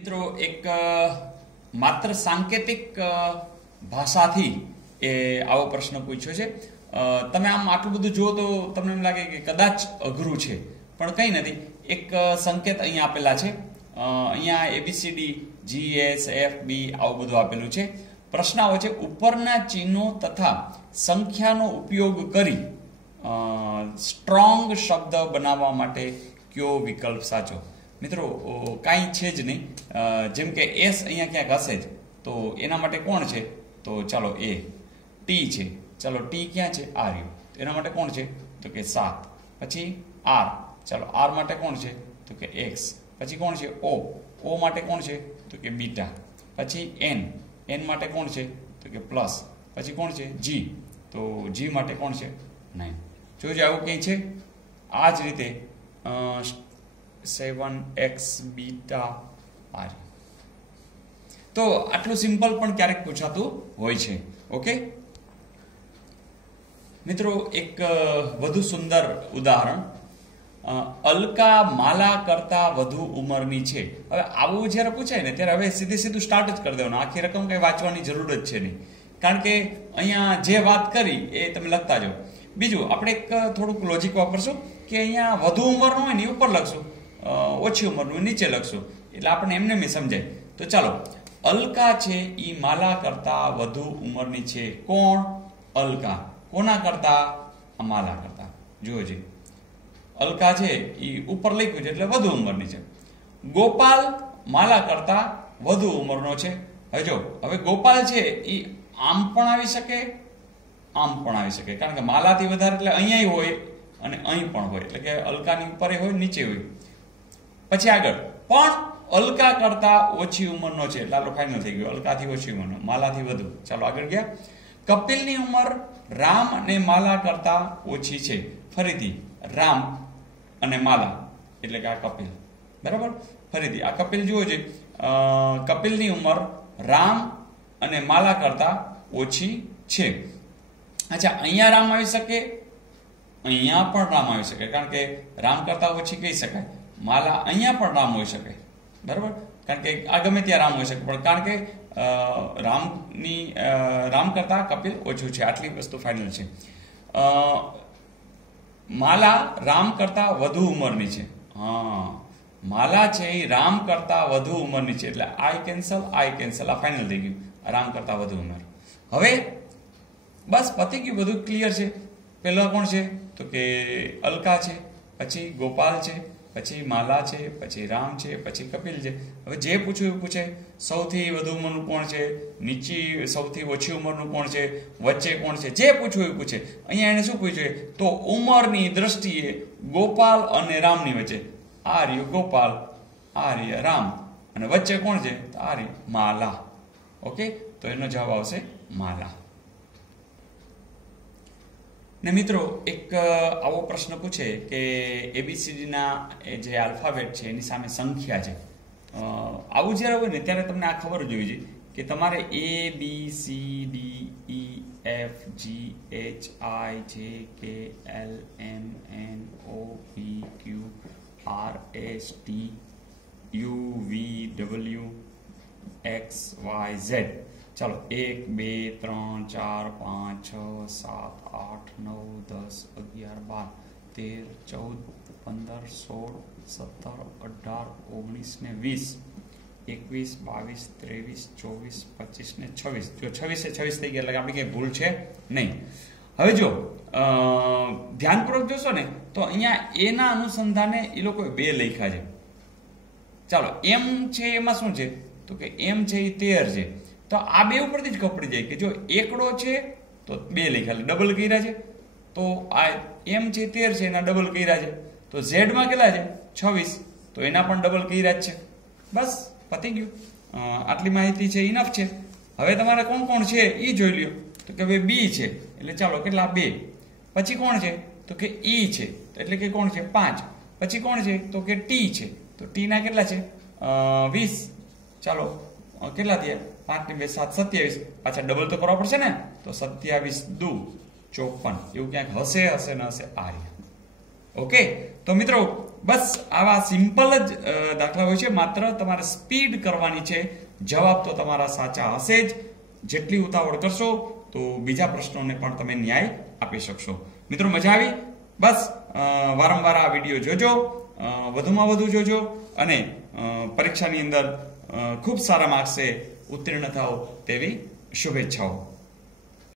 મિત્રો એક માત્ર સાંકેતિક ભાષાથી એ આવો પ્રશ્ન પૂછ્યો છે. તમે આમ આટલું બધું જુઓ તો તમને એમ લાગે કે કદાચ અઘરું છે, પણ કંઈ નથી. એક સંકેત અહીંયા આપેલા છે. અહીંયા એબીસીડી GSFB આવું બધું આપેલું છે. પ્રશ્ન આવો છે, ઉપરના ચિહ્નો તથા સંખ્યાનો ઉપયોગ કરી સ્ટ્રોંગ શબ્દ બનાવવા માટે કયો વિકલ્પ સાચો? મિત્રો કાંઈ છે જ નહીં. જેમ કે એસ અહીંયા ક્યાંક હશે જ, તો એના માટે કોણ છે? તો ચાલો એ. ટી છે, ચાલો ટી ક્યાં છે? આ રહ્યું. એના માટે કોણ છે? તો કે 7. પછી આર, ચાલો આર માટે કોણ છે? તો કે એક્સ. પછી કોણ છે? ઓ માટે કોણ છે? તો કે બીટા. પછી એન માટે કોણ છે? તો કે પ્લસ. પછી કોણ છે? જી, તો જી માટે કોણ છે? 9. જોજો આવું કંઈ છે. આ જ રીતે 7x બીટા આર. તો આટલું સિમ્પલ પણ ક્યારેક પૂછાતું હોય છે. ઓકે મિત્રો, એક વધુ સુંદર ઉદાહરણ. અલકા માલા કરતા વધુ ઉંમરની છે. હવે આવું જ્યારે પૂછાય ને ત્યારે હવે સીધું સ્ટાર્ટ જ કરી દેવાનું. આખી રકમ કંઈ વાંચવાની જરૂર જ છે નહીં, કારણ કે અહીંયા જે વાત કરી એ તમે લખતા જાઓ. બીજું આપણે એક થોડુંક લોજિક વાપરશું કે અહીંયા વધુ ઉંમરનું હોય ને એ ઉપર લખશું, ઓછી ઉંમરનું નીચે લખશું, એટલે આપણને એમને મેં સમજાય. તો ચાલો, અલકા છે એ માલા કરતા વધુ ઉંમરની છે. કોણ? અલકા. કોના કરતા? માલા કરતા. જુઓ જી, અલકા છે એ ઉપર લખ્યું છે એટલે વધુ ઉંમરની છે. ગોપાલ માલા કરતા વધુ ઉંમરનો છે. હવે જો, હવે ગોપાલ છે એ આમ પણ આવી શકે, આમ પણ આવી શકે, કારણ કે માલાથી વધારે એટલે અહીંયા હોય અને અહીં પણ હોય, એટલે કે અલકાની ઉપર હોય, નીચે હોય. પછી આગળ પણ અલકા કરતા ઓછી ઉંમરનો છે, એટલે આપણો ફાઇનલ થઈ ગયો. અલકાથી ઓછી ઉંમરનો, માલાથી વધુ. ચાલો આગળ ગયા. કપિલની ઉંમર રામ અને માલા કરતા ઓછી છે. ફરીથી રામ અને માલા, એટલે કે આ કપિલ. બરાબર? ફરીથી આ કપિલ જુઓ છે. કપિલની ઉંમર રામ અને માલા કરતા ઓછી છે. અચ્છા, અહીંયા રામ આવી શકે, અહીંયા પણ રામ આવી શકે, કારણ કે રામ કરતા ઓછી કહી શકાય. માલા અહીંયા પણ રામ હોઈ શકે. બરાબર? કારણ કે આ ગમે ત્યાં રામ હોઈ શકે, પણ કારણ કે રામ કરતા કપિલ ઓછું છે. આટલી વસ્તુ ફાઇનલ છે. માલા રામ કરતા વધુ ઉંમરની છે. હા, માલા છે એ રામ કરતા વધુ ઉંમરની છે, એટલે આઈ કેન્સલ, આ ફાઇનલ થઈ ગયું. રામ કરતા વધુ ઉંમર. હવે બસ પતી ગયું, બધું ક્લિયર છે. પહેલા કોણ છે? તો કે અલકા છે, પછી ગોપાલ છે, પછી માલા છે, પછી રામ છે, પછી કપિલ છે. હવે જે પૂછ્યું એવું પૂછે. સૌથી વધુ ઉંમરનું કોણ છે? નીચી સૌથી ઓછી ઉંમરનું કોણ છે? વચ્ચે કોણ છે? જે પૂછ્યું એવું પૂછે. અહીંયા એને શું પૂછ્યું? તો ઉંમરની દ્રષ્ટિએ ગોપાલ અને રામની વચ્ચે. આ રહ્યું ગોપાલ, આ રહ્યા રામ, અને વચ્ચે કોણ છે? આ રહી માલા. ઓકે, તો એનો જવાબ આવશે માલા. ને મિત્રો, એક આવો પ્રશ્ન પૂછે કે એબીસીડીના જે આલ્ફાબેટ છે એની સામે સંખ્યા છે. આવું જ્યારે હોય ને ત્યારે તમને આ ખબર જ હોવી જોઈએ કે તમારે ABCDEFGHIJKLMNOPQRSTUVWXYZ. ચાલો, 1 2 3 4 5 6 7 8 9 10 11 12 13 14 15 16 17 18 ને 20 21 22 23 24 25 ને 26. જો 26 26 થઈ ગયા, એટલે આપણી કઈ ભૂલ છે નહીં. હવે જો ધ્યાનપૂર્વક જોશો ને તો અહીંયા એના અનુસંધાને એ લોકોએ 2 લખ્યા છે. ચાલો, એમ છે એમાં શું છે? તો કે એમ છે એ 13 છે. તો આ બે ઉપરથી જ ખપડી જાય કે જો એકડો છે તો 2 લખ્યા, ડબલ કર્યા છે. તો આ એમ છે 13 છે, એના ડબલ કર્યા છે. તો ઝેડમાં કેટલા છે? 26, તો એના પણ ડબલ કર્યા જ છે. બસ પતી ગયું. આટલી માહિતી છે, ઇનફ છે. હવે તમારે કોણ કોણ છે એ જોઈ લ્યો. તો કે ભાઈ બી છે, એટલે ચાલો કેટલા? 2. પછી કોણ છે? તો કે ઈ છે, એટલે કે કોણ છે? 5. પછી કોણ છે? તો કે ટી છે, તો ટી ના કેટલા છે? 20. ચાલો કેટલા થયા? 5 ને 2 7 27. પાછા ડબલ તો કરવા પડશે ને, તો 27 દુ 54. એવું ક્યાંક હશે ને હશે. આ રહ્યા. ઓકે, તો મિત્રો બસ આવા સિમ્પલ જ દાખલા હોય છે, માત્ર તમારે સ્પીડ કરવાની છે. જવાબ તો તમારા સાચા હશે જ. જેટલી ઉતાવળ કરશો તો બીજા પ્રશ્નોને પણ તમે ન્યાય આપી શકશો. મિત્રો મજા આવી? બસ વારંવાર આ વિડીયો જોજો, વધુમાં વધુ જોજો અને પરીક્ષાની અંદર ખૂબ સારા માર્ક્સે ઉત્તીર્ણ થાઓ તેવી શુભેચ્છાઓ.